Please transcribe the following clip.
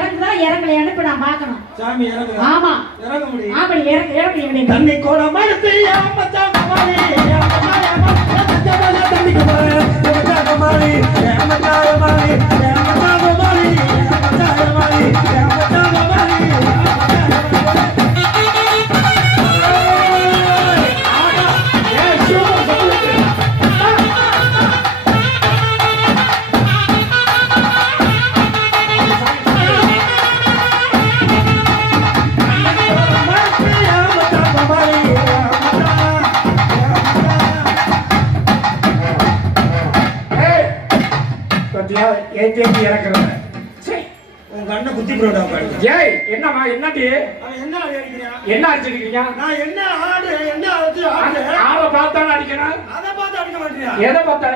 இறங்குதா இறங்கலையான்னு இப்ப நான் பார்க்கணும். சாமி இறங்குதா? ஆமா இறங்க முடியும். ஆமா இறங்க தண்ணி கோலம் எடுத்து மச்சான் கமாலி தண்ணி கமாலி மச்சான் கமாலி மச்சான் கமாலி மச்சான் கமாலி மச்சான் கமாலி மச்சான் கமாலி என்னமா என்னடி என்ன அடிச்சிருக்கீங்க? நான் என்ன ஆடு என்ன ஆடு ஆளை பார்த்தா அடிக்கணும். அதை பார்த்து அடிக்க மாட்டேன். எதை பார்த்தா?